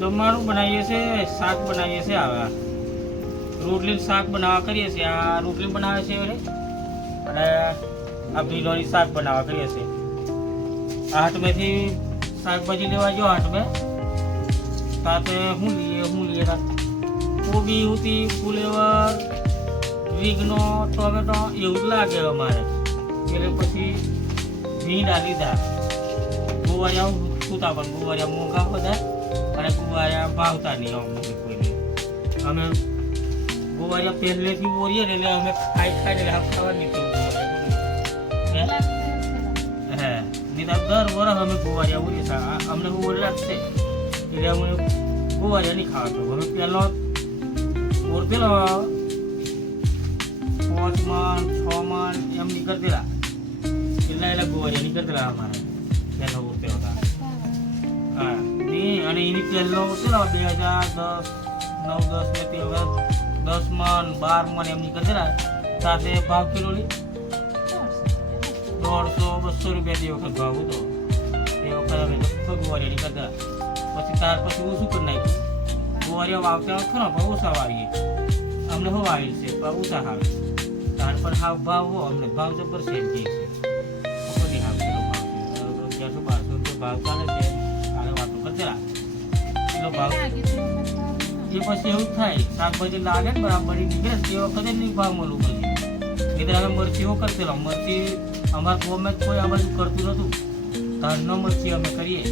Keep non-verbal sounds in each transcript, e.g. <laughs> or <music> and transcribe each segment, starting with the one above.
જમવાનું બનાવીએ છીએ શાક બનાવીએ છીએ હવે. રોટલી શાક બનાવવા કરીએ છીએ. આ રોટલી બનાવે છે અને આ ભીલોની શાક બનાવવા કરીએ છીએ. આ હાટમેથી શાકભાજી લેવા જો હાટમે સાથે હું લઈએ હું લઈએ કોબી, ઉતી, ફુલેવર, રીંગનો, ટોમેટો એવું જ લાગે અમારે એટલે પછી ભીંડા લીધા ગોવારિયા સૂતા પણ ગોવારિયા મોંઘા બધા. અને ગોવાયા ભાવતા નહીં અમને કોઈને. અમે ગુવારિયા પહેલેથી બોરીએ ને એટલે અમે ખાઈ ખાઈને હાફ ખાવા નહીં હે? નહીં દર વર્ષ અમે ગોવાયા બોલીએ. અમને બહુ લાગશે એટલે અમે ગોવાયા નહીં ખાવા અમે પહેલો ઓર પેલો પાંચ મણ છ મણ એમ નીકળતેલા એટલા એટલા ગુવારિયા નીકળતેલા અમારે. પહેલો ઉરતે હતા હા. નહીં અને એની પહેલો કેટલા બે હજાર દસ, નવ, દસ ને તે વખત દસ મણ બાર મણ એમ નીકળતેલા સાથે ભાવ કિલો લી? દોઢસો, બસો રૂપિયા તે વખત ભાવ હતો. તે વખત અમે ગુવારિયા નીકળતા પછી ત્યાર પછી ઓછું કરી નાખ્યું. ગુવારિયા વાવતા ખરો પણ ઓછા વાવીએ. અમને હો આવી છે? પણ ઓછા આવે. ત્યાર પર હાવ ભાવ હો, અમને ભાવ જબર છે. જે છે હાવ ભાવ ચાલે છે. એ પછી એવું થાય, શાકભાજી લાગે ને બરાબર નીકળે, તે વખતે નહીં ભાવ મળવું પછી એટલે અમે મરચીઓ કરતેલો મરચી અમારા ગમે કોઈ બાજુ કરતું નહોતું. ધાનનો મરચી અમે કરીએ.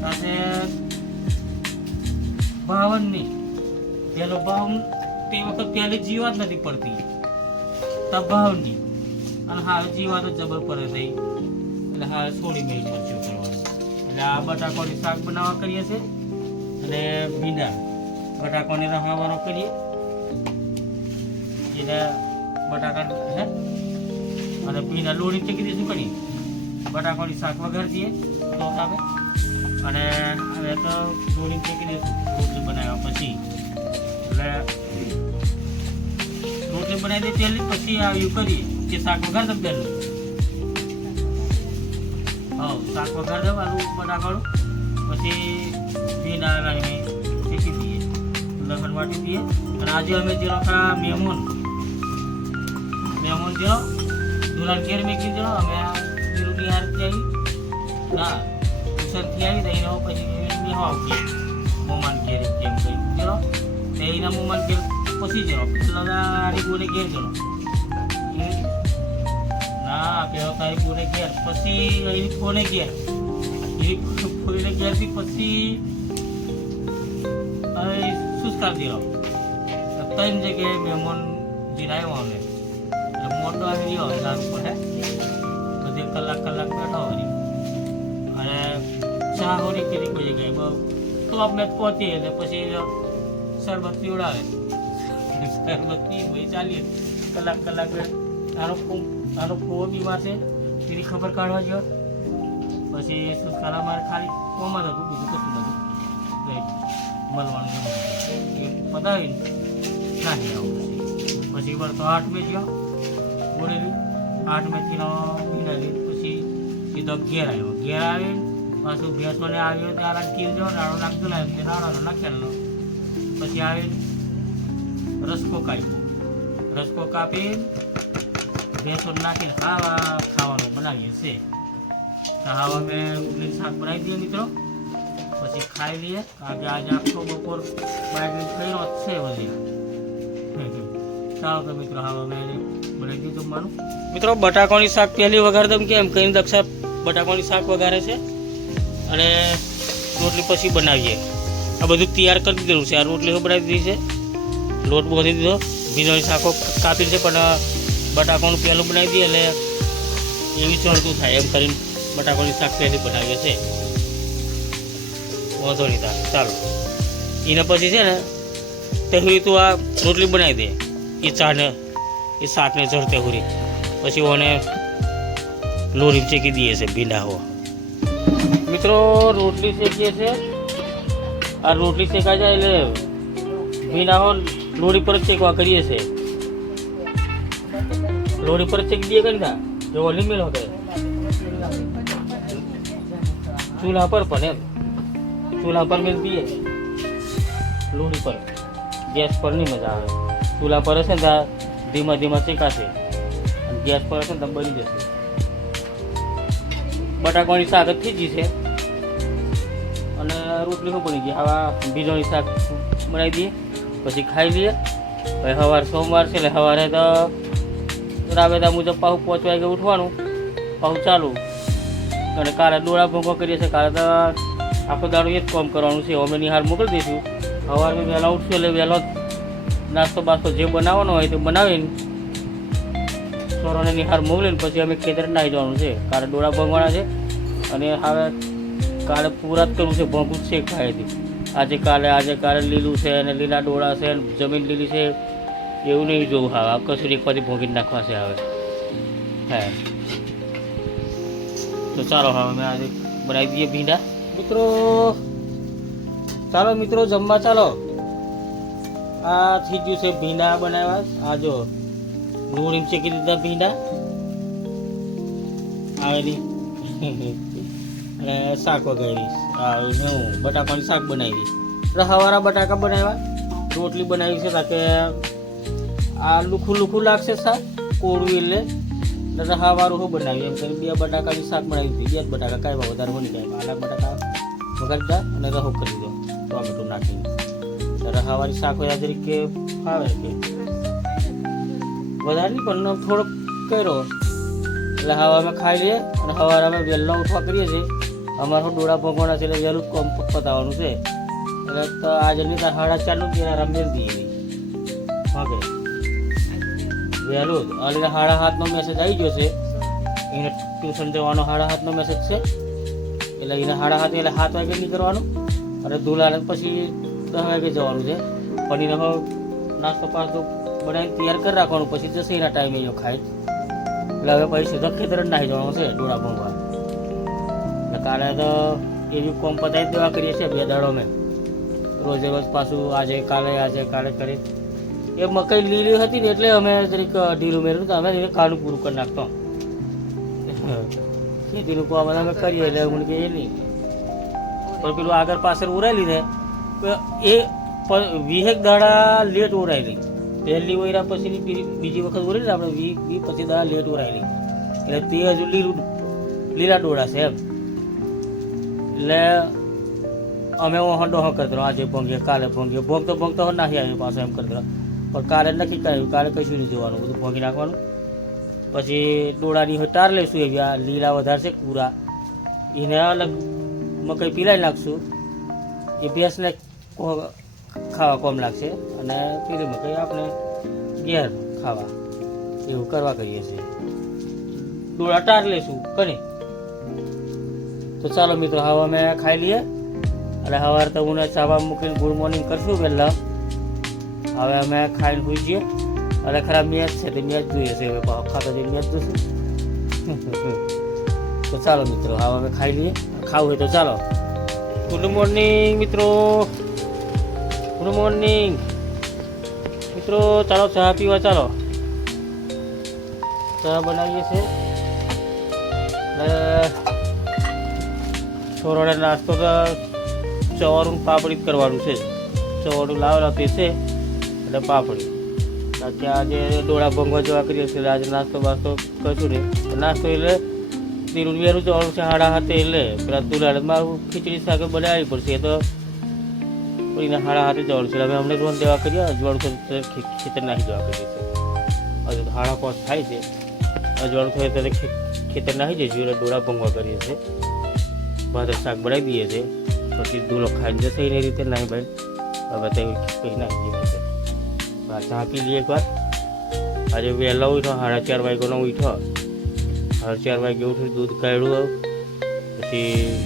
સાથે ભાવનની પેલો ભાવ તે વખત પહેલી જીવાત નથી પડતી. તો ભાવ નહીં અને હાલ જીવાતો જબર પડે થઈ એટલે હાલ છોડી મેં મરચીઓ કરવાનું એટલે આ બટાકોની શાક બનાવવા કરીએ છીએ. અને ભીંડા બટાકોને રહાવાનો કરીએ. એટલે બટાકા હે? અને ભીંડા લોડી ચીકી દઈશું કરીએ બટાકાની શાક વઘાર દઈએ તો આવે. અને હવે તો લોડી ચીકી દઈશું, રોટલી બનાવ્યા પછી. એટલે રોટલી બનાવી દઈએ પહેલી પછી આવ્યું કરીએ, કે શાક વઘાર દઉં પહેલું શાક વઘાર દઉં આલુ બટાકાનું પછી ભીંડા લાવીને ચેકી દઈએ લસણ વાટી દઈએ અને આજે અમે જે લોકો મહેમાન મહેમાન જેનો દુલાલ ઘેર મેકી દેલો અમે નિરુની હાર જઈ ના ઉસરથી આવી દઈને પછી મેં આવતી મોમાન ઘેર કેમ કહ્યું ચલો, તે મોમાન ઘેર પછી જરો લગાડી ગોને ઘેર જરો ના પેલો તારી બોલે ઘેર પછી એની ફોને ઘેર એની ફોને ઘેરથી પછી હવે સુસ્કાર દીરો ત્રણ જગ્યાએ મહેમાન જીરાયો અમે એટલે મોટો આવી ગયો દારૂ પડે બધે કલાક કલાક બેઠો હોય અને ચા હોરી કેરી કોઈ જગ્યાએ બહુ તો આપણે પહોંચીએ એટલે પછી શરબત પીવડાવે શરબત પી ભાઈ ચાલીએ કલાક કલાક બે આનો ફો- આનો ફોવો બીમાર છે તેની ખબર કાઢવા ગયો પછી સુસ્કારા મારે ખાલી કોમાં જ હતું, બીજું કશું નથી મળવાનું એ પતાવીને નાખી આવું પછી. વાર તો આઠ મેચ ગયો બોલેલું આઠ મેથી નો પીનાલી પછી સીધો ઘેર આવ્યો. ઘેર આવીને પાછું ભેંસોને આવ્યો ત્યારે કીલ જો રાડો નાખતો ને તે રાડો નાખેલો પછી આવીને રસકો કાપ્યો. રસકો કાપી ભેંસો નાખીને ખાવા ખાવાનું બનાવીએ છે તો હવે અમે શાક બનાવી દઈએ મિત્રો. પછી ખાઈ લઈએ. કે આજે આખો બપોર બાઈક કર્યો જ છે બધી ચાલો તો મિત્રો, હવે અમે બનાવી દીધું જમવાનું. મિત્રો, બટાકાની શાક પહેલી વઘાર દમ કેમ કહીને દક્ષા બટાકાની શાક વગારે છે? અને રોટલી પછી બનાવીએ. આ બધું તૈયાર કરી દીધેલું છે. આ રોટલી બનાવી દીધી છે. લોટ બોધી દીધો. ભીંડાની શાકો કાપી છે, પણ બટાકાનું પહેલું બનાવી દઈએ એટલે એવી ચડતું થાય એમ કરીને બટાકાની શાક પહેલી બનાવીએ છે વાંધો નહીં તાર, ચાલો. એના પછી છે ને, તેહુરી તું આ રોટલી બનાવી દે, એ ચાને, એ શાકને ચડતે હુરી. પછી ઓને લોરી ચેકી દઈએ છે ભીંડા હો. મિત્રો, રોટલી શેકીએ છે આ રોટલી શેકાય જાય એટલે ભીંડા હો લોરી પર જ ચેકવા કરીએ છે પર જ ચેકી દઈએ કરી ના? જો ઓલી મેળ કરે ચૂલા પર પણ એમ. ચૂલા પર મેળ દઈએ. લોડી પર ગેસ પર નહીં મજા આવે. ચૂલા પર હશે ને ત્યાં ધીમા ધીમા શેકાશે ગેસ પર હશે ને તો બની જશે. બટાકાની શાક થઈ ગઈ છે. અને રોટલી શું બની ગઈ? આવા બીજોની શાક બનાવી દઈએ. પછી ખાઈ લઈએ. પછી સવાર સોમવાર છે એટલે સવારે તો રાબેતા મુજબ પાછું પાંચ વાગે ઉઠવાનું પાછું ચાલુ. અને કાલે ડોળા ભોંગો કરીએ છીએ, કાલે તો આખો દાડો એ જ કામ કરવાનું છે. અમે નિહાર મોકલી દઈશું સવારે વહેલા ઉઠશું એટલે વહેલો નાસ્તો બાસ્તો જે બનાવવાનો હોય તે બનાવીને છોરોને નિહાર મોકલીને પછી અમે ખેતર નાહી જવાનું છે. કાલે ડોળા ભોંગવાના છે અને હવે કાલે પૂરા જ કરવું છે ભોંગું છે ખાયથી. આજે કાલે આજે કાલે લીલું છે અને લીલા ડોળા છે જમીન લીલી છે. એવું નહીં જોવું હવે. આ કશું એક પછી ભોગી નાખવા છે હવે. હા. તો ચાલો હવે અમે આજે બનાવી દઈએ ભીંડા. મિત્રો, ચાલો મિત્રો, જમવા ચાલો. આ થઈ ગયું છે ભીંડા બનાવ્યા આ જો ડુંગળી ચેકી દીધા ભીંડા. આવેલી <laughs> અને શાક વગાડી આ હું બટાકાનું શાક બનાવી. રહાવાળા બટાકા બનાવ્યા. રોટલી બનાવી છે, તાકે આ લુખું લુખું લાગશે શાક? કોળું એટલે? ને રહાવાળું હું બનાવ્યું. એમ કરીને બે બટાકાની શાક બનાવી દીધી બે જ બટાકા કાંઈ વધારે બની જાય આલા બટાકા વગાડતા અને રહો કરી દો ટોમેટું નાખીને. રહાવાળી શાક હોય તરીકે ફાવે કે? વધારે નહીં, પણ થોડોક કર્યો. એટલે હવામાં ખાઈ લઈએ અને અમે વહેલા ઉઠવા કરીએ છીએ. અમારે ડોળા ભગવાના છે એટલે વહેલું કામ પતાવવાનું છે. એટલે તો આજે સાડા ચારનું કિનારા રમેલ દઈએ ઓકે વહેલું જ. એટલે સાડા હાથનો મેસેજ આવી ગયો છે. એને ટ્યુશન જવાનો સાડા હાથનો મેસેજ છે. એટલે એને સાડા હાથ એટલે સાત વાગે નીકળવાનું અને દુલાને પછી દસ વાગે જવાનું છે. પણ એને હવે નાસ્તો પાસ્તો બનાવીને તૈયાર કરી રાખવાનું. પછી જશે એના ટાઈમે જો ખાય. એટલે હવે પછી સીધો ખેતર જ નાખી જવાનું છે ડોળા ભોંગવા એટલે કાલે તો એવી કોમ પતાવી દેવા કરીએ છીએ બે દાડો મેં રોજે રોજ પાછું આજે કાલે આજે કાલે કરી એ મકાઈ લીલી હતી ને એટલે અમે જરીક ઢીલું મેળવ્યું તો અમે કાળું પૂરું કરી નાખતો. ખેતીનું કામ અમે કરીએ એટલે મને કે એ નહીં. પણ પેલું આગળ પાછળ ઉરાયેલી ને એ વીહેક દાડા લેટ ઉરાયેલી. પહેલી ઓયરા પછી બીજી વખત ઉરેલી ને આપણે વી વી પછી દાડા લેટ ઉરાયેલી. એટલે તે હજુ લીલું, લીલા ડોળા છે એમ. એટલે અમે હંડો હં કરતો આજે ભોંગીએ, કાલે ભોંગીએ. ભોગતો ભોગતો હો નાખી આવ્યો પાછો એમ કરતો પણ કાલે નક્કી કરાયું. કાલે કશું નહીં જોવાનું. બધું ભોંગી નાખવાનું. પછી ડોળાની તાર લઈશું એવી. આ લીલા વધારે છે પૂરા એને અલગ મકઈ પીલાઈ નાખશું. એ ભેંસને ખાવા કોમ લાગશે. અને પીલી મકઈ આપણે ઘેર ખાવા. એવું કરવા કહીએ છીએ. ડોળા તાર લઈશું. કરી તો ચાલો મિત્રો, હવે અમે ખાઈ લઈએ. અને સવારે તો હું ચાવા મૂકીને ગુડ મોર્નિંગ કરશું પહેલાં હવે અમે ખાઈને સુઈ જઈએ. અને ખરાબ મેચ છે તો મેચ જોઈએ છે. હવે ખાતા જઈને મેચ જોઈશું <laughs> તો ચાલો મિત્રો, હવે અમે ખાઈ લઈએ. ખાવું હોય તો ચાલો. ગુડ મોર્નિંગ મિત્રો. ગુડ મોર્નિંગ મિત્રો, ચાલો ચા પીવા ચાલો. ચા બનાવીએ છીએ છોરોને નાસ્તો તો ચવારું પાપડી જ કરવાનું છે. ચવારું લાવેલા તે છે એટલે પાપડી. બાકી આજે ડોળા ભંગવા જેવા કરીએ છીએ આજે નાસ્તો બાસ્તો કશું નહીં. નાસ્તો એટલે તીરું વેરું જવાનું છે હાડા હાથે એટલે પેલા દુલાડે મારું ખીચડી શાક બનાવવી પડશે. એ તો કોઈને હાડા હાથે જવાનું છે. અમે અમને રોન દેવા કરીએ, અજવાળું ખેતર નાખી જવા કરીએ છીએ. હજુ હાડા પોચ થાય છે. અજવાળું થાય ત્યારે ખેતર નાખી જઈશું એટલે ડોળા ભંગવા કરીએ છીએ. ભાદર શાક બનાવી દઈએ છીએ. પછી દૂલો ખાઈને જશે એની રીતે. નાહી ભાઈ, હવે તો કંઈ નાખી દઈએ હા, ચા પી લઈએ એકવાર. આજે વહેલા ઉઠો, સાડા ચાર વાગ્યાનો ઉઠો. સાડા ચાર વાગે ઉઠી દૂધ કાઢ્યું પછી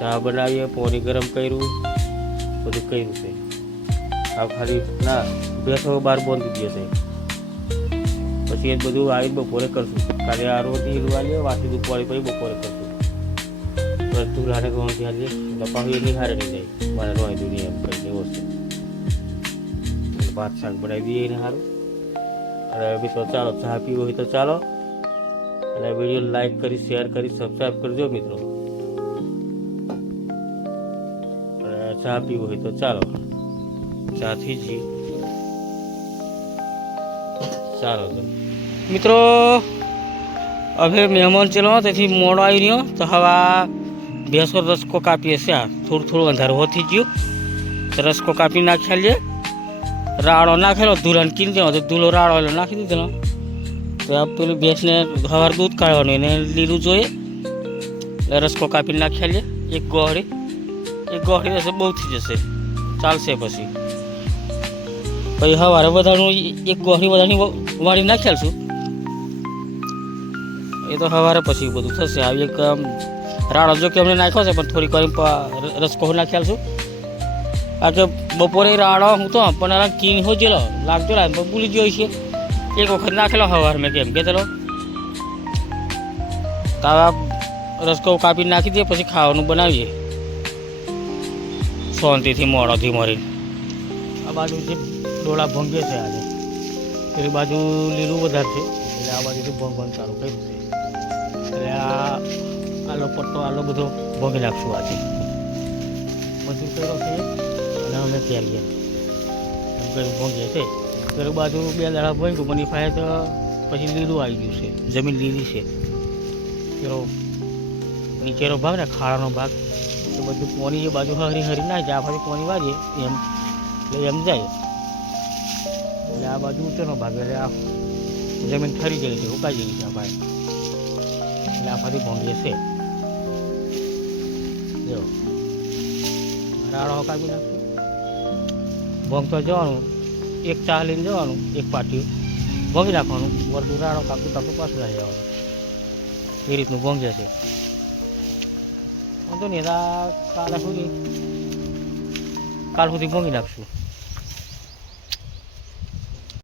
ચા બનાવીએ, પાણી ગરમ કર્યું. બધું કર્યું છે. આ ખાલી, ના બેસો બાર બંધ દઈએ છે. પછી એ બધું આવીને બપોરે કરશું. કાલે આ રોટી હિલવા વાટી દુપારી પછી બપોરે કરશું. બધું લાડે ગણ ત્યાં લે. પાછું એની હારે નહીં જાય. મારે રોય દુનિયા એમ ભાત શાક બનાવી દઈએ સારું અને મિત્રો ચાલો, ચા પીવો હોય તો ચાલો. અને વીડિયો લાઈક કરી શેર કરી સબસ્ક્રાઈબ કરજો મિત્રો. ચા પીવો હોય તો ચાલો. ચાથી જી ચાલો તો. મિત્રો, હવે મહેમાન ચલો, તેથી મોડો આવી રહ્યો. તો હવા ભેંસો રસકો કાપીએ છે થોડું થોડું અંધારું હોતી ગયું. રસકો કાપી નાખ્યા લે રાડો નાખેલો ધૂળાને કીને દેવો તો ધૂળો રાડો એટલે નાખી દીધેલો તો આ પેલી ભેંસને સવાર દૂધ કાઢવાનું એને લીલું જોઈએ એટલે રસકો કાપી નાખ્યા લે એક ગોહળી એક ગોહળી રહેશે બહુ થઈ જશે ચાલશે પછી પછી સવારે બધાનું એક ગોહળી બધાની વાળી નાખ્યા છું એ તો સવારે પછી બધું થશે આવી એક આમ રાડો જો કે અમને નાખ્યો છે પણ થોડીક વાર રસકો નાખ્યા છું આ કે બપોરે રાડો, હું તો પણ કીન હો જેલો. લાગતો લાગે ભૂલી ગયો છે એક વખત નાખેલો સવાર મેં કેમ કે ચલો. તાવા રસકો કાપી નાખી દઈએ પછી ખાવાનું બનાવીએ. શાંતિથી મોડોથી મરી આ બાજુ જે ડોળા ભંગે છે આજે. પેલી બાજુ લીલું વધારે છે, એટલે આ બાજુથી ભંગવાનું ચાલુ કર્યું છે. એટલે આ આલો પટ્ટો, આલો બધો ભોગી નાખશું આજે. મજૂર કર્યો છે. અમે ત્યાં ગયા એમ ગયું ભોગીએ છે. પેલું બાજુ બે દાડા ભોગ્યું પણ એ ફાયે તો પછી લીલું આવી ગયું છે. જમીન લીલી છે. પેલો નીચેનો ભાગ ને ખાડાનો ભાગ. એ બધું પોની જે બાજુ હરી હરી ના જાય આ બાજુ પોની વાગે, એમ. એટલે એમ જાય. એટલે આ બાજુ ઊંચોનો ભાગ, એટલે આ જમીન ઠરી ગઈ છે, ઉકાઈ ગઈ છે આ ભાઈ એટલે આ ફરી ભોંગીએ છે. જો. રાડો હકાવી નાખશું ભોંગ તો જવાનું, એક ચા લઈને જવાનું, એક પાટિયું ભોંગી નાખવાનું, વર્તું રાડો કાપતું કાપતું પાછું લઈ જવાનું એ રીતનું ભોંગે છે. વાંધો નહીં કાલે સુધી કાલ સુધી ભોંગી નાખશું.